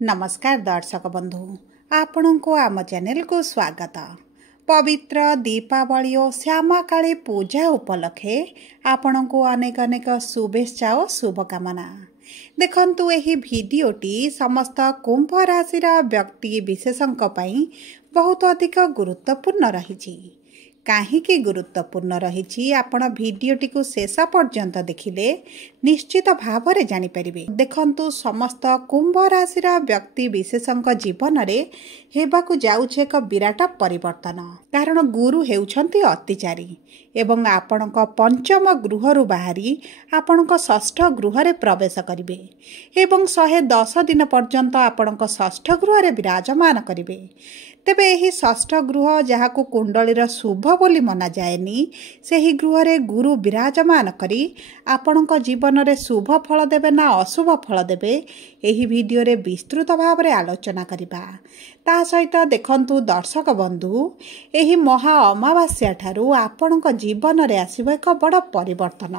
नमस्कार दर्शक बंधु आपण को आम चैनल को स्वागत। पवित्र दीपावली और श्यामा काली पूजा उपलक्षे आपण को अनेक अनेक शुभेच्छा और शुभकामना। देखंतु एही भिडियोटी समस्त कुंभ राशि व्यक्ति विशेषंक पई बहुत अधिक गुरुत्वपूर्ण रही। काहीकि गुरुत्वपूर्ण रही आपण भिडियोटी को शेष पर्यंत देखिले निश्चित भाव में जानीपर। देखंतु समस्त कुंभ राशि व्यक्ति विशेषंक जीवन में हेबाकु जाउछे एक विराट परिवर्तन। कारण गुरु हेउछंती अतिचारी एवं आपणक पंचम गृह बाहरी आपणक षष्ठ गृह रे प्रवेश करिवे एवं 110 दिन पर्यंत आपणक षष्ठ गृह रे विराजमान करिवे। तेबे एही षष्ठ गृह जहाकु कुंडलीर शुभ बोली मना जाएनी सेही गृह रे गुरु विराजमान करी आपणक जीवन रे शुभ फल देबे ना अशुभ फल देबे एही वीडियो रे विस्तृत भाव रे आलोचना करिबा। ता सहित देखंतु दर्शक बंधु एही महा अमावास्या ठारू आपणक जीवन रे आसीबो एक बड़ परिवर्तन।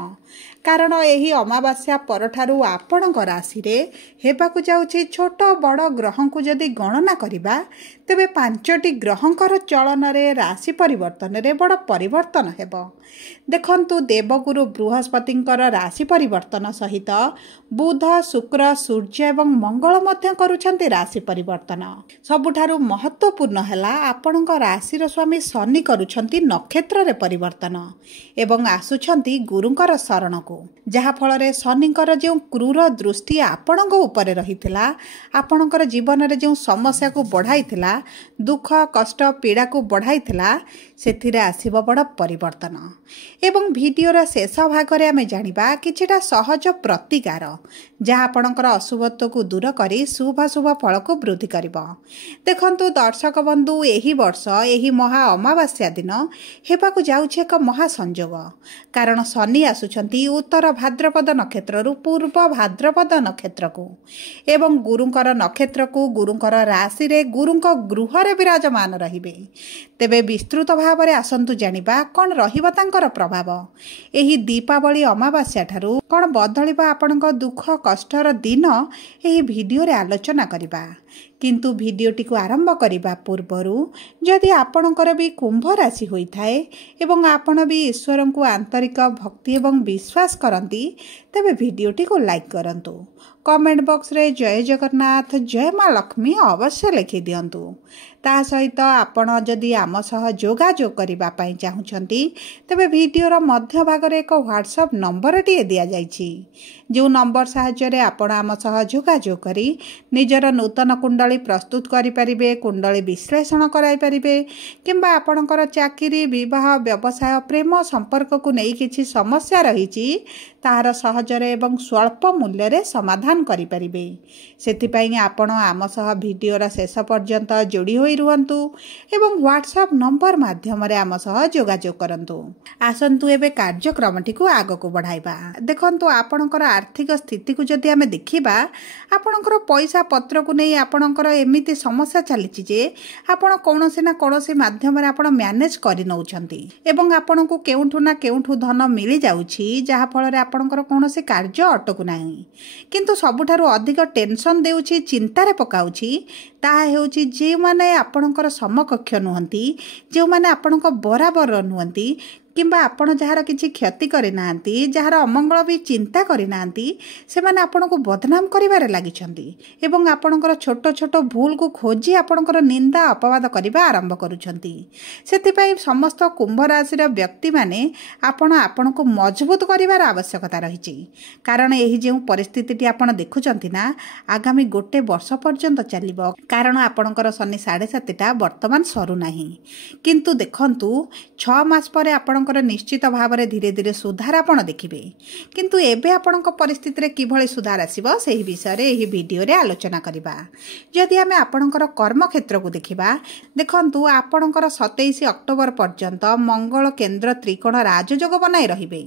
कारण एही अमावास्या परठारू आपणक राशि रे हेबाकु जाउछि छोट बड़ ग्रह को जदि गणना करिबा तेबे 5टी ग्रहंकर चलन रे राशि परिवर्तन रे बड़ परिवर्तन हेबो। देखंतु देवगुरु बृहस्पतिंकर राशि परिवर्तन सहित बुध शुक्र सूर्य एवं मंगल मध्य करूछंती राशि परिवर्तन। सबुठारु महत्वपूर्ण हैला आपणक राशि स्वामी शनि करूछंती नक्षत्र रे परिवर्तन एवं आसुछंती गुरुंकर शरण को, जहा फल रे शनिंकर जो क्रूर दृष्टि आपणक ऊपर रहिथिला आपणकर जीवन रे जो समस्या को बढ़ाइथिला दुख कष्ट पीड़ा को बढ़ाइथिला सेथिरे आसीबो बड़ परिवर्तन। एवं भिडियोर शेष भाग में आम जानिबा किछिटा सहज प्रतिकार जहाँ आपणकर अशुभत्व को दूर करी शुभाशुभ फल को वृद्धि करिबो। देखंतु दर्शक बंधु एही वर्ष एही महा अमावास्या दिन हेबाकु जाउछि एक महा संयोग। कारण शनि आसुछंती उत्तर भाद्रपद नक्षत्र रु पूर्व भाद्रपद नक्षत्र को एवं गुरुंकर नक्षत्र को गुरुंकर राशि रे गुरुंक गृह रे विराजमान रहिबे। तेबे विस्तृत भाव में आसंतु जानिबा कोन रहिबा तांकर प्रभाव। एही दीपावली अमावास्या ठारू कोन बदलिबा आपणक दुख कष्टर दिन एही भिडियो रे आलोचना करिबा। किंतु भिडियोटी को आरंभ करने पूर्वर जदि आपणकर भी कुंभ राशि होइथाए एवं आपण भी ईश्वर को आंतरिक भक्ति एवं विश्वास करती तेबे भिडियोटी को लाइक करंतु। कमेंट बॉक्स रे जय जगन्नाथ जय माँ लक्ष्मी अवश्य लिखि दियंतु। ता सहित आपण जदि आम सह जोगाजोग करिबा पई चाहुछंती तेबे भिडियोर मध्य भाग रे एक व्हाट्सएप नंबर टी दिया जाइछि जो नंबर सहायता रे आपण आम सह जोगाजोग करी निजर नूतन कुंडली प्रस्तुत करि परिबे, कुंडली विश्लेषण कराई परिबे किंबा आपणकर चाकरी विवाह व्यवसाय प्रेम संपर्क को नहीं किछि समस्या रहिछि ताहार सहजरे एवं स्वल्प मूल्य रे समाधान करि परिबे। सेथिपई आपण आम सह भिडियोर शेष पर्यंत जोड़ी होई रुहंतु एवं व्हाट्सएप नंबर माध्यम रे आम सह जोगाजोग करंतु। आसंतु एबे कार्यक्रमटी को आग को बढ़ाइबा। देखंतु आपणकर आर्थिक स्थिति को जदि आमे देखिबा आपणकर पैसा पत्र को नहीं आपणकर एमिति समस्या चलीछि जे आपण कोनोसी ना कोनोसी माध्यम रे आपण मैनेज करि नउछंती एवं आपण को केउठु ना केउठु धन मिली जाउछि जहा फल रे आपणकर कोनोसी कार्य अटकु नाही। किंतु सबुठारु अधिक टेंशन देउछि चिंता रे पकाउछि ताहा हेउछि जे माने आपणकर समकक्ष नुहंती जे माने आपणक बराबर नुहंती किंबा आपण जहार किछि क्षति करि नांती जहार अमंगल भी चिंता करि नांती से माने आपण को बदनाम करिवारे लागिछंती एवं आपणकर छोट छोट भूल को खोजी आपणकर निंदा अपवाद करिबा आरंभ करूछंती। सेतिपई समस्त कुंभ राशि व्यक्ति माने आपण को मजबूत करिवार आवश्यकता रहिछि। कारण एही जे परिस्थिति आपण देखुछंती ना आगामी गोटे वर्ष पर्यंत चलिबो। कारण आपणकर शनि 7.5 वर्तमान सरू नाही किंतु देखंतु 6 मास परे आपण निश्चित भाव में धीरे धीरे सुधार आपण देखिबे। किंतु एबे आपणक परिस्थिति रे किभଳି सुधार आसीबो सेही विषय रे एही वीडियो रे आलोचना करिबा। जदि आमे आपणकर कर्म क्षेत्र को देखिबा देखंतु आपणकर 27 अक्टोबर पर्यंत मंगल केंद्र त्रिकोण राजयोग बनाई रहिबे।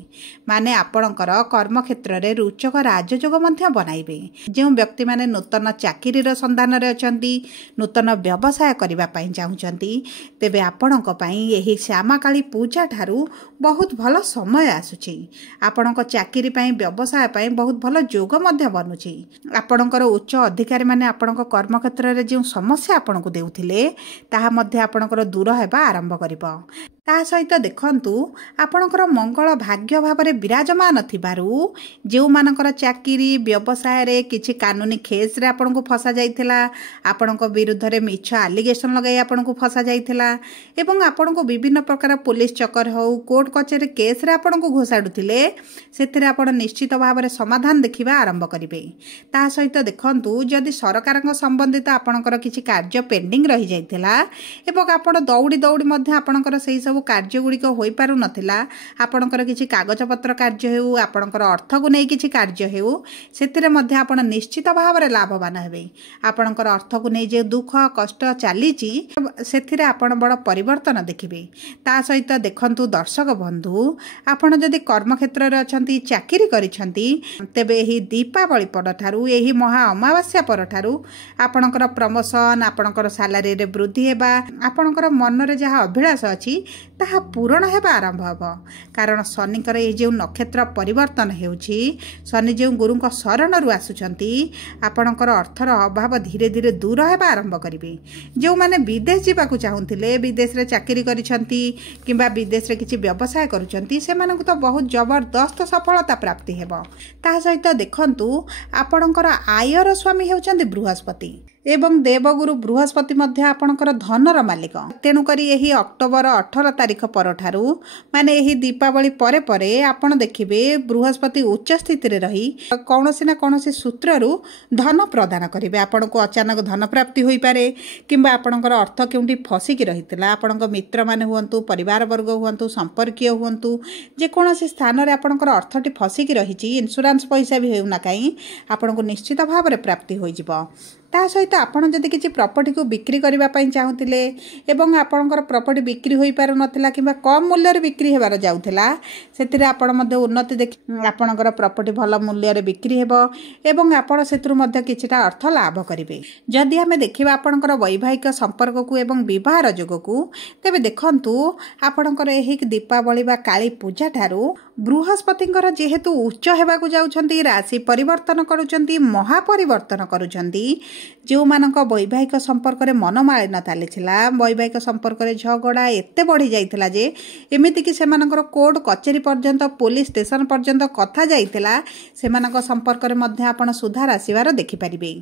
माने आपणकर कर्म क्षेत्र रे रुचक राजयोग मध्य बनाइबे। जे व्यक्ति माने नूतन चाकरी रो संधान रे अछंती नूतन व्यवसाय करिबा पई चाहुचंती तेबे आपणक पई एही श्यामा काली पूजा ठारू बहुत भल समय आसुची आपणक चाकरी पाई व्यवसाय पाई बहुत भल जोग मध्य बनुची आपणकर उच्च अधिकारी माने आपणक कर्मक्षेत्र रे जो समस्या आपणको देउथिले ताहा मध्य आपणकर दूर हेबा आरंभ करिबो ता सहित देखंतु आपणकर मंगल भाग्य भाव में विराजमान थिबारु जो मानकर चाकरी व्यवसाय रे किछि कानूनी केस रे आपनको फसा जाइथिला आपनको विरुद्ध रे मिछ एलिगेशन लगाई आपनको फसा जाइथिला एवं आपनको विभिन्न प्रकार पुलिस चक्कर हो कोर्ट कचेरी केस रे आपनको घोषाडुथिले सेथिरे आपण निश्चित भाव में समाधान देखिबा आरंभ करिवे ता सहित देखंतु जदि सरकार संबंधित आपणकर किछि कार्य पेंडिंग रही जाइथिला एवं आपण दौड़ी दौड़ी मध्ये आपणकर सेही सब कार्य गुड़िक हो पारु नथिला आपणकर किछि कागज पत्र कार्य हेउ आपणकर अर्थ को नै किछि कार्य हेउ सेतिरे मध्ये आपण निश्चित भाव में लाभवान हेबे आपणकर अर्थ को नै जे दुख कष्ट चलीची सेतिरे आपण बड़ परिवर्तन देखिबे ता सहित देखंतु दर्शक बंधु आपण जदि कर्म क्षेत्र रे अछंती चाकरी करिसंती तेबे एही दीपावली पर ठारू एही महा अमावास्या पर ठारू आपणकर प्रमोशन आपणकर सैलरी रे वृद्धि हेबा आपणकर मन रे जहा अभिलाष अछि ताहा पूरण हेबा आरंभ हब कारण शनिकर ये जो नक्षत्र परिवर्तन हेउछि शनि जो गुरु शरण रु आसुचंती आपणकर अर्थर अभाव धीरे धीरे दूर हेबा आरंभ करिवे जो माने विदेश जावाक चाहुथिले विदेश रे चाकरी करिसंती किंबा विदेश रे किछि व्यवसाय करूचंती सेमानकु तो बहुत जबरदस्त सफलता प्राप्ति हेबो ता सहित देखंतु आपणकर आयर स्वामी हेउचंती बृहस्पति एवं देवगुरु बृहस्पति मध्य आपणकर धनर मालिक तेणु करी एही अक्टोबर 18 तारिख परठारू माने एही दीपावली परे परे आपण देखिबे बृहस्पति उच्च स्थिति रे रही कौनसी ना कौनसी सूत्ररू धन प्रदान करिवे आपनको अचानक धन प्राप्ति होई पारे किंबा आपणकर अर्थ केउंटी फसिकी रहितला आपणक मित्र माने हुअंतु परिवार वर्ग हुअंतु संपर्कीय हुअंतु जे कोनोसी स्थान रे आपणकर अर्थटी फसिकी रहिची इंश्योरेंस पैसा भी हेउना काई आपनको निश्चित भाव में प्राप्ति होई जिवो ता सहित आपण जदि किछि प्रॉपर्टी को बिक्री करबा पई चाहुतिले एवं आपणकर प्रॉपर्टी बिक्री होई पारु नथिला किबा कम मूल्य रे बिक्री हेबार जाउथिला सेतिरे आपण मध्ये उन्नति देखि आपणकर प्रॉपर्टी भल मूल्य रे बिक्री हेबो एवं आपण सेतरु मध्ये किछिटा अर्थ लाभ करिवे जदि हमें देखिबा आपणकर वैवाहिक संपर्क को एवं विवाह जोग को तेबे देखंतु आपणकर एही दीपावली बा काली पूजा ठारू बृहस्पतिंकर जेहेतु उच्च हेबाकु जाउछंती राशि परिवर्तन करूछंती महापरिवर्तन करूछंती जो मानक वैवाहिक संपर्क रे मनमालिन्य तालिथिला वैवाहिक संपर्क रे झगड़ा एते बढ़ी जाइथिला जे एमिति कि सेमानकर कोर्ट कचेरी पर्यंत पुलिस स्टेशन पर्यंत कथा जाइथिला सेमानक संपर्क रे मध्ये आपण सुधार आसीबार देखि परिबे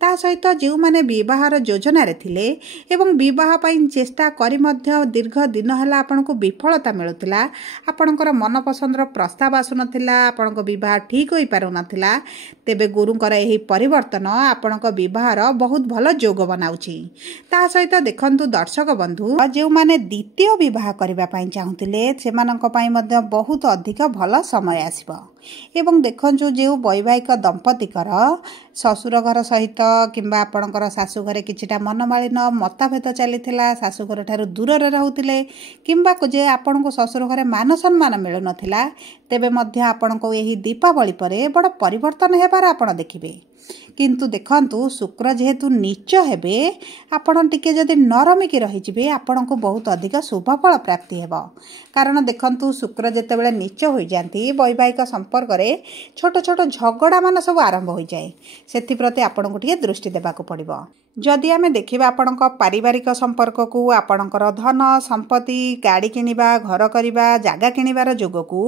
ता सहित जो माने विवाहर योजना रे थिले एवं विवाह पई चेष्टा करी मध्ये दीर्घ दिन हला आपनको विफलता मिलुथिला आपणकर मन पसंदर प्रस्ताव आसु नथिला आपनको विवाह ठीक होई पारु नथिला तेबे गुरुकर एही परिवर्तन आपनको विवाह बहुत भल जोग बनाउछि ता सहित देखंतु दर्शक बंधु जो माने द्वितीय विवाह करबा पई चाहुतिले सेमानक पई मध्ये बहुत अधिक भल समय आसीबो एवं देखंजु जे वैवाहिक दंपतिकर ससुर घर सहित किंबा आपणकर सासु घरे किछिटा मनमालिन्य मतभेद चलीथिला सासु घर ठारू दूर रे रहउतिले किंबा जे आपणको ससुर घरे मान सम्मान मिलु नथिला तेबे मध्ये आपणको एही दीपावली परे बड़ परिवर्तन हेबार आपण देखिबे किंतु देखंतु शुक्र जेहेतु नीच हेबे आपण टिके जदि नरमिकी रही जिबे आपणको बहुत अधिक शुभफल प्राप्ति हेबो कारण देखंतु शुक्र जेतेबेले नीच होई जानती वैवाहिक संपर्क रे छोट छोट झगड़ा मान सब आरंभ हो जाए सेथि प्रति आपणको टिके दृष्टि देबाको पड़िबो जदि आमे देखिबा आपणक पारिवारिक संपर्क को आपणकर धन संपत्ति गाड़ी किनिबा घर करिबा जागा किनिबार जोग को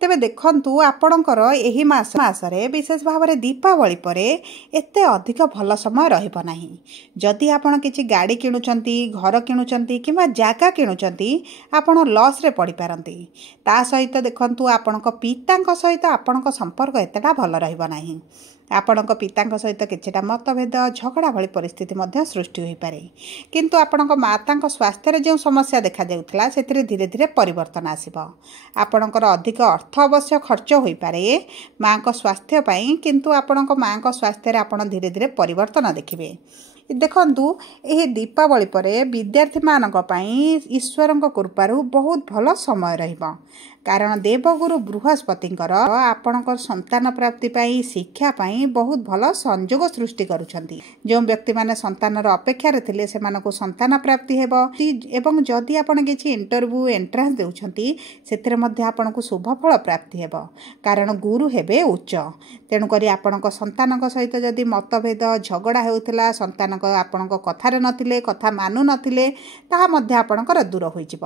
तेबे देखंतु आपणकर एही मास रे विशेष भाव रे दीपावली परे एते अधिक भल समय रहिबो नाही जदि आपण किछि गाड़ी किनुचंती घर किनुचंती किबा जागा किनुचंती आपण लॉस रे पड़ी पारंती ता सहित देखंतु आपणक पितांक सहित आपणक संपर्क एतेटा भल रहिबो नाही आपणक पितांक सहित किछिटा मतभेद झगड़ा भली परिस्थिति मध्य सृष्टि होई पारे किंतु आपणक मातांक स्वास्थ्य रे जो समस्या देखा देउथला सेतिरे धीरे धीरे परिवर्तन आसीबो आपणकर अधिक अर्थ अवश्य खर्च होई पारे मांक स्वास्थ्य पई किंतु आपणक मांक स्वास्थ्य रे आपण धीरे धीरे परिवर्तन देखिबे ଦେଖନ୍ତୁ ଏହି ଦୀପାବଳି ପରେ ବିଦ୍ୟାର୍ଥୀମାନଙ୍କ ପାଇଁ ଈଶ୍ୱରଙ୍କ କୃପାରୁ ବହୁତ ଭଲ ସମୟ ରହିବ। କାରଣ ଦେବଗୁରୁ ବୃହସ୍ପତିଙ୍କର ଆପଣଙ୍କ ସନ୍ତାନ ପ୍ରାପ୍ତି ପାଇଁ ଶିକ୍ଷା ପାଇଁ ବହୁତ ଭଲ ସଂଯୋଗ ସୃଷ୍ଟି କରୁଛନ୍ତି। ଯେଉଁ ବ୍ୟକ୍ତିମାନେ ସନ୍ତାନର ଅପେକ୍ଷାରେ ଥିଲେ ସେମାନଙ୍କୁ ସନ୍ତାନ ପ୍ରାପ୍ତି ହେବ ଏବଂ ଯଦି ଆପଣ କିଛି ଇଣ୍ଟରଭ୍ୟୁ ଏଣ୍ଟ୍ରାନ୍ସ ଦେଉଛନ୍ତି ସେଥିରେ ମଧ୍ୟ ଆପଣଙ୍କୁ ଶୁଭ ଫଳ ପ୍ରାପ୍ତି ହେବ। କାରଣ ଗୁରୁ ହେବେ ଉଚ୍ଚ। ତେଣୁକରି ଆପଣଙ୍କ ସନ୍ତାନଙ୍କ ସହିତ ଯଦି ମତଭେଦ ଝଗଡ଼ା ହେଉଥିଲା, ସନ୍ତାନ ଆପଣଙ୍କ କଥାରେ ନଥିଲେ, କଥା ମାନୁ ନଥିଲେ, ତାହା ମଧ୍ୟ ଆପଣଙ୍କର ଦୂର ହୋଇଯିବ।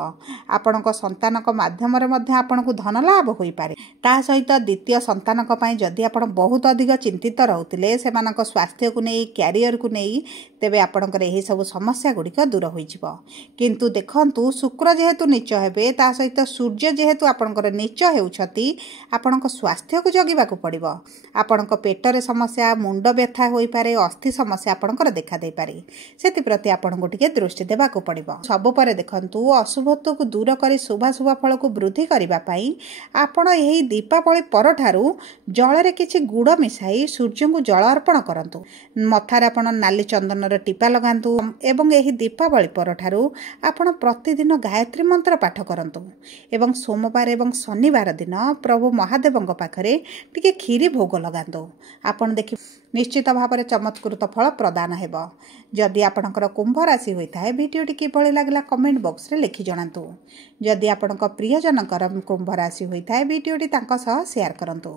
ଆପଣଙ୍କ ସନ୍ତାନଙ୍କ ମାଧ୍ୟମରେ ମଧ୍ୟ ଆପଣଙ୍କୁ ଧନ ଲାଭ ହୋଇପାରେ। ତା ସହିତ ଦ୍ୱିତୀୟ ସନ୍ତାନଙ୍କ ପାଇଁ ଯଦି ଆପଣ ବହୁତ ଅଧିକ ଚିନ୍ତିତ ରହୁଥିଲେ ସେମାନଙ୍କ ସ୍ୱାସ୍ଥ୍ୟକୁ ନେଇ, କ୍ୟାରିୟରକୁ ନେଇ, ତେବେ ଆପଣଙ୍କର ଏହିସବୁ ସମସ୍ୟା ଗୁଡ଼ିକ ଦୂର ହୋଇଯିବ। କିନ୍ତୁ ଦେଖନ୍ତୁ ଶୁକ୍ର ଯେହେତୁ ନୀଚ ହେବେ, ତା ସହିତ ସୂର୍ଯ୍ୟ ଯେହେତୁ ଆପଣଙ୍କର ନୀଚ ହେଉଛନ୍ତି, ଆପଣଙ୍କ ସ୍ୱାସ୍ଥ୍ୟକୁ ଜଗିବାକୁ ପଡ଼ିବ। ଆପଣଙ୍କ ପେଟରେ ସମସ୍ୟା, ମୁଣ୍ଡ ବ୍ୟଥା ହୋଇପାରେ, ଅସ୍ଥି ସମସ୍ୟା ଆପଣଙ୍କର ଦେଖାଦେଇପାରେ। ସେଥିପ୍ରତି ଆପଣଙ୍କୁ ଟିକେ ଦୃଷ୍ଟି ଦେବାକୁ ପଡ଼ିବ। ସବୁ ପରେ ଦେଖନ୍ତୁ ଅଶୁଭତ୍ୱକୁ ଦୂର କରି ଶୁଭାଶୁଭ ଫଳକୁ ବୃଦ୍ଧି କରିବା ପାଇଁ ଆପଣ ଏହି ଦୀପାବଳି ପରଠାରୁ ଜଳରେ କିଛି ଗୁଡ଼ ମିଶାଇ ସୂର୍ଯ୍ୟଙ୍କୁ ଜଳ ଅର୍ପଣ କରନ୍ତୁ। ମଥାରେ ଆପଣ ନାଲି ଚନ୍ଦନର ଟିପା ଲଗାନ୍ତୁ ଏବଂ ଏହି ଦୀପାବଳି ପରଠାରୁ ଆପଣ ପ୍ରତିଦିନ ଗାୟତ୍ରୀ ମନ୍ତ୍ର ପାଠ କରନ୍ତୁ ଏବଂ ସୋମବାର ଏବଂ ଶନିବାର ଦିନ ପ୍ରଭୁ ମହାଦେବଙ୍କ ପାଖରେ ଟିକେ କ୍ଷୀରି ଭୋଗ ଲଗାନ୍ତୁ। ଆପଣ ଦେଖିବେ ନିଶ୍ଚିତ ଭାବରେ ଚମତ୍କୃତ ଫଳ ପ୍ରଦାନ ହେବ। ଯଦି ଆପଣଙ୍କର କୁମ୍ଭ ରାଶି ହୋଇଥାଏ, ଭିଡ଼ିଓଟି କିଭଳି ଲାଗିଲା କମେଣ୍ଟ ବକ୍ସରେ ଲେଖି ଜଣାନ୍ତୁ। ଯଦି ଆପଣଙ୍କ ପ୍ରିୟଜନଙ୍କର କୁମ୍ଭ ରାଶି ହୋଇଥାଏ, ଭିଡ଼ିଓଟି ତାଙ୍କ ସହ ସେୟାର କରନ୍ତୁ।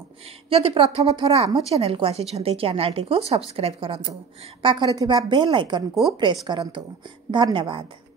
ଯଦି ପ୍ରଥମ ଥର ଆମ ଚ୍ୟାନେଲକୁ ଆସିଛନ୍ତି, ଚ୍ୟାନେଲଟିକୁ ସବସ୍କ୍ରାଇବ୍ କରନ୍ତୁ। ପାଖରେ ଥିବା ବେଲ୍ ଆଇକନକୁ ପ୍ରେସ୍ କରନ୍ତୁ। ଧନ୍ୟବାଦ।